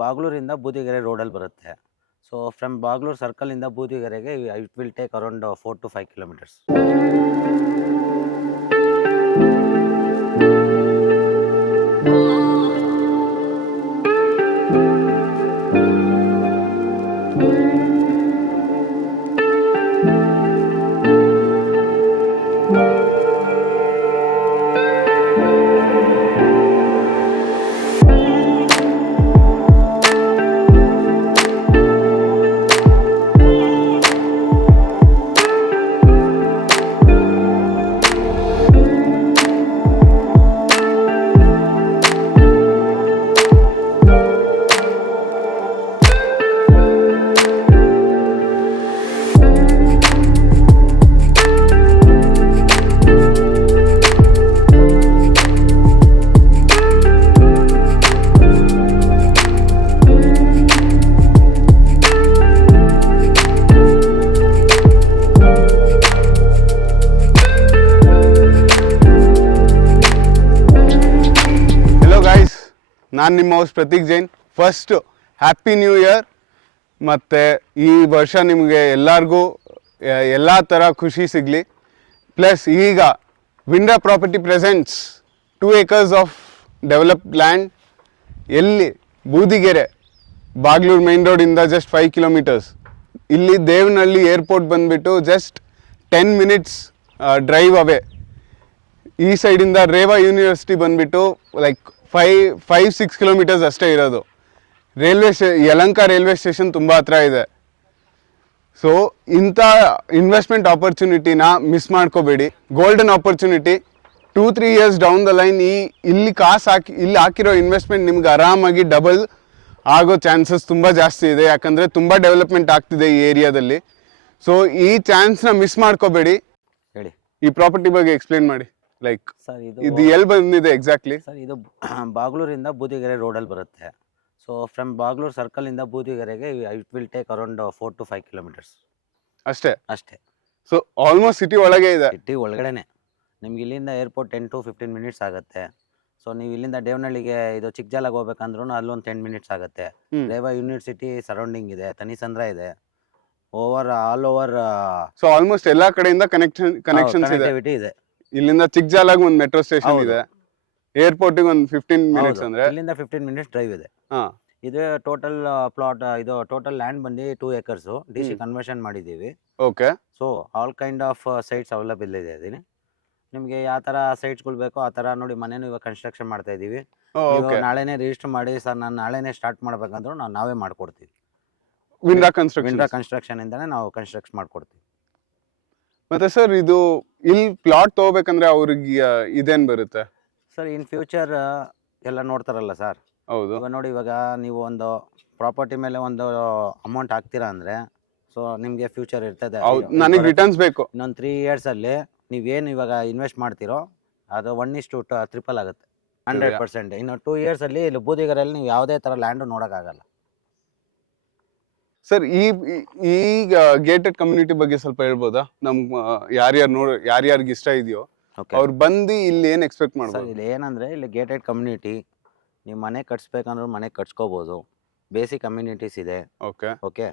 ಬಾಗ್ಲೂರಿಂದ ಬೂದಿಗೆರೆ ರೋಡಲ್ಲಿ ಬರುತ್ತೆ. So from Bagalur ಸರ್ಕಲಿಂದ ಬೂದಿಗೆರೆಗೆ it will take around 4 to 5 kilometers. ನಾನು ನಿಮ್ಮ host Prateek Jain. First happy new year. ಮತ್ತು ಈ ವರ್ಷ ನಿಮಗೆ ಎಲ್ಲರಿಗೂ ಎಲ್ಲ ಥರ ಖುಷಿ ಸಿಗಲಿ. ಪ್ಲಸ್ ಈಗ Vindra property presents 2 acres of developed land. ಎಲ್ಲಿ? ಬೂದಿಗೆರೆ, ಬಾಗ್ಲೂರು ಮೈನ್ ರೋಡಿಂದ ಜಸ್ಟ್ 5 kilometers. ಇಲ್ಲಿ ದೇವನಹಳ್ಳಿ ಏರ್ಪೋರ್ಟ್ ಬಂದುಬಿಟ್ಟು ಜಸ್ಟ್ 10 minutes ಡ್ರೈವ್ ಅವೇ. ಈ ಸೈಡಿಂದ ರೇವಾ ಯೂನಿವರ್ಸಿಟಿ ಬಂದುಬಿಟ್ಟು ಲೈಕ್ 5-6 kilometers ಅಷ್ಟೇ ಇರೋದು. ಯಲಹಂಕ ರೈಲ್ವೆ ಸ್ಟೇಷನ್ ತುಂಬ ಹತ್ರ ಇದೆ. ಸೊ ಇಂಥ ಇನ್ವೆಸ್ಟ್ಮೆಂಟ್ ಆಪರ್ಚುನಿಟಿನ ಮಿಸ್ ಮಾಡ್ಕೋಬೇಡಿ. Golden opportunity. 2-3 years down the line ಇಲ್ಲಿ ಹಾಕಿರೋ ಇನ್ವೆಸ್ಟ್ಮೆಂಟ್ ನಿಮ್ಗೆ ಆರಾಮಾಗಿ ಡಬಲ್ ಆಗೋ ಚಾನ್ಸಸ್ ತುಂಬ ಜಾಸ್ತಿ ಇದೆ. ಯಾಕಂದರೆ ತುಂಬ ಡೆವಲಪ್ಮೆಂಟ್ ಆಗ್ತಿದೆ ಈ ಏರಿಯಾದಲ್ಲಿ. ಸೊ ಈ ಚಾನ್ಸ್ನ ಮಿಸ್ ಮಾಡ್ಕೋಬೇಡಿ. ಹೇಳಿ, ಈ ಪ್ರಾಪರ್ಟಿ ಬಗ್ಗೆ ಎಕ್ಸ್ಪ್ಲೇನ್ ಮಾಡಿ. ಲೈಕ್ ಸರ್ ಇದು ಎಲ್ಲಿ ಬಂದಿದೆ ಎಕ್ಸಾಕ್ಟ್ಲಿ? ಸರ್ ಇದು ಬಾಗ್ಲೂರಿಂದ ಬೂದಿಗೆರೆ ರೋಡಲ್ಲಿ ಬರುತ್ತೆ. ಸೊ ಫ್ರಮ್ ಬಾಗ್ಲೂರು ಸರ್ಕಲಿಂದ ಬೂದಿಗೆರೆಗೆ it will take around 4 to 5 kilometers ಅಷ್ಟೇ. ಸೊ ಆಲ್ಮೋಸ್ಟ್ ಸಿಟಿ ಒಳಗೆ ಇದೆ. ಸಿಟಿ ಒಳಗಡೆನೆ. ನಿಮ್ಗೆ ಇಲ್ಲಿಂದ ಏರ್ಪೋರ್ಟ್ 10 to 15 minutes ಆಗುತ್ತೆ. ಸೊ ನೀವು ಇಲ್ಲಿಂದ ದೇವನಹಳ್ಳಿಗೆ ಇದು ಚಿಕ್ಕಜಾಲಾಗ ಹೋಗ್ಬೇಕಂದ್ರೂ ಅಲ್ಲೊಂದು 10 minutes ಆಗುತ್ತೆ. ರೇವಾ ಯೂನಿವರ್ಸಿಟಿ ಸರೌಂಡಿಂಗ್ ಇದೆ, ತನಿಸಂದ್ರ ಇದೆ, ಆಲ್ ಓವರ್. ಸೊ ಆಲ್ಮೋಸ್ಟ್ ಎಲ್ಲಾ ಕಡೆಯಿಂದ ಕನೆಕ್ಷನ್ಸ್ ಇದೆ. ಇಲ್ಲಿಂದ ಚಿಕ್ಕಜಾಲಾಗ ಒಂದು ಮೆಟ್ರೋ ಸ್ಟೇಷನ್ ಇದೆ. ಏರ್ಪೋರ್ಟ್ ಒಂದು 15 minutes ಅಂದ್ರೆ ಇಲ್ಲಿಂದ 15 minutes ಡ್ರೈವ್ ಇದೆ. ಇದು ಟೋಟಲ್ ಪ್ಲಾಟ್, ಇದು ಟೋಟಲ್ ಲ್ಯಾಂಡ್ ಬಂದು 2 acres DC ಕನ್ವರ್ಷನ್ ಮಾಡಿದ್ದೀವಿ. Okay. So all kind of sites available ಇದೆ. ಇದೀನಿ ನಿಮಗೆ ಯಾವ ಥರ ಸೈಟ್ಸ್ಗಳು ಬೇಕೋ ಆ ಥರ ನೋಡಿ. ಮನೇನು ಇವಾಗ ಕನ್ಸ್ಟ್ರಕ್ಷನ್ ಮಾಡ್ತಾ ಇದ್ದೀವಿ. ನಾಳೆನೇ ರಿಜಿಸ್ಟರ್ ಮಾಡಿ ಸರ್ ನಾನು ನಾಳೆನೇ ಸ್ಟಾರ್ಟ್ ಮಾಡ್ಬೇಕಂದ್ರೂ ನಾವೇ ಮಾಡ್ಕೊಡ್ತೀವಿ. ವಿಂಡ್ರಾ ಕನ್ಸ್ಟ್ರಕ್ಷನ್ ಇಂದಾನೆ ನಾವು ಕನ್ಸ್ಟ್ರಕ್ಷನ್ ಮಾಡ್ಕೊಡ್ತೀವಿ. ಮತ್ತೆ ಸರ್ ಇದು ಇಲ್ಲಿ ಪ್ಲಾಟ್ ತಗೋಬೇಕಂದ್ರೆ ಅವ್ರಿಗೆ ಇದೇನ್ ಬರುತ್ತೆ ಸರ್? ಇನ್ ಫ್ಯೂಚರ್ ಎಲ್ಲ ನೋಡ್ತಾರಲ್ಲ ಸರ್. ಹೌದು. ಇವಾಗ ನೋಡಿ, ಇವಾಗ ನೀವು ಒಂದು ಪ್ರಾಪರ್ಟಿ ಮೇಲೆ ಒಂದು ಅಮೌಂಟ್ ಹಾಕ್ತೀರಾ ಅಂದರೆ ಸೊ ನಿಮಗೆ ಫ್ಯೂಚರ್ ಇರ್ತದೆ. ನನಗೆ ರಿಟರ್ನ್ಸ್ ಬೇಕು. ಇನ್ನೊಂದು 3 years ಅಲ್ಲಿ ನೀವೇನು ಇವಾಗ ಇನ್ವೆಸ್ಟ್ ಮಾಡ್ತೀರೋ ಅದು 1:3 ಆಗುತ್ತೆ 100%. ಇನ್ನು 2 years ಅಲ್ಲಿ ಇಲ್ಲಿ ಬೂದಿಗೆರೆಯಲ್ಲಿ ನೀವು ಯಾವುದೇ ಥರ ಲ್ಯಾಂಡು ನೋಡೋಕ್ಕಾಗಲ್ಲ. ಸರ್ ಈಗ ಗೇಟೆಡ್ ಕಮ್ಯುನಿಟಿ ಬಗ್ಗೆ ಸ್ವಲ್ಪ ಹೇಳ್ಬೋದಾ? ಯಾರ್ಯಾರಿಗೆ ಇಷ್ಟ ಇದೆಯೋ ಅವ್ರು ಬಂದು ಇಲ್ಲಿ ಏನು ಎಕ್ಸ್ಪೆಕ್ಟ್ ಮಾಡ್ಬೋದು? ಇಲ್ಲಿ ಏನಂದರೆ, ಇಲ್ಲಿ ಗೇಟೆಡ್ ಕಮ್ಯುನಿಟಿ ನೀವು ಮನೆ ಕಟ್ಸ್ಬೇಕಂದ್ರೆ ಮನೆ ಕಟ್ಸ್ಕೋಬೋದು. ಬೇಸಿಕ್ ಕಮ್ಯುನಿಟೀಸ್ ಇದೆ. ಓಕೆ.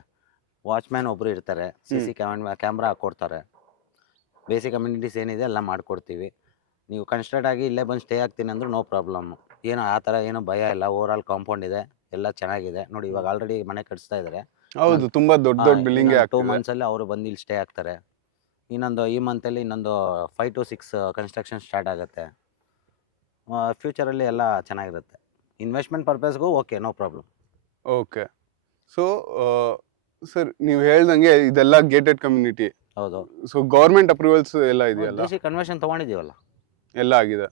ವಾಚ್ಮ್ಯಾನ್ ಒಬ್ರು ಇರ್ತಾರೆ, CC ಕ್ಯಾಮ್ರಾ ಹಾಕ್ಕೊಡ್ತಾರೆ. ಬೇಸಿಕ್ ಕಮ್ಯುನಿಟೀಸ್ ಏನಿದೆ ಎಲ್ಲ ಮಾಡ್ಕೊಡ್ತೀವಿ. ನೀವು ಕನ್ಸ್ಟ್ರಕ್ಟ್ ಆಗಿ ಇಲ್ಲೇ ಬಂದು ಸ್ಟೇ ಆಗ್ತೀನಿ ಅಂದ್ರೂ ನೋ ಪ್ರಾಬ್ಲಮ್. ಏನೋ ಆ ಥರ ಏನೋ ಭಯ ಇಲ್ಲ. ಓವರ್ ಆಲ್ ಕಾಂಪೌಂಡ್ ಇದೆ, ಎಲ್ಲ ಚೆನ್ನಾಗಿದೆ. ನೋಡಿ ಇವಾಗ ಆಲ್ರೆಡಿ ಮನೆ ಕಟ್ಸ್ತಾ ಇದ್ದಾರೆ. ಹೌದು, ತುಂಬಾ ದೊಡ್ಡ ಬಿಲ್ಡಿಂಗ್. 2 months ಅಲ್ಲಿ ಅವರು ಬಂದು ಇಲ್ಲಿ ಸ್ಟೇ ಆಗ್ತಾರೆ. ಈ ಮಂತಲ್ಲಿ ಇನ್ನೊಂದು 5 to 6 ಕನ್ಸ್ಟ್ರಕ್ಷನ್ ಸ್ಟಾರ್ಟ್ ಆಗುತ್ತೆ. ಫ್ಯೂಚರಲ್ಲಿ ಎಲ್ಲ ಚೆನ್ನಾಗಿರುತ್ತೆ. ಇನ್ವೆಸ್ಟ್ಮೆಂಟ್ ಪರ್ಪಸ್ಗೂ okay, no problem. Okay. So sir ನೀವು ಹೇಳ್ದಂಗೆ ಇದೆಲ್ಲ ಗೇಟೆಡ್ ಕಮ್ಯುನಿಟಿ. ಹೌದು. ಸೊ ಗೌರ್ಮೆಂಟ್ ಅಪ್ರೂವಲ್ಸ್ ಎಲ್ಲ ಇದೆಯಲ್ಲ? ಕನ್ವರ್ಷನ್ ತೊಗೊಂಡಿದ್ದೀವಲ್ಲ, ಎಲ್ಲ ಆಗಿದೆ.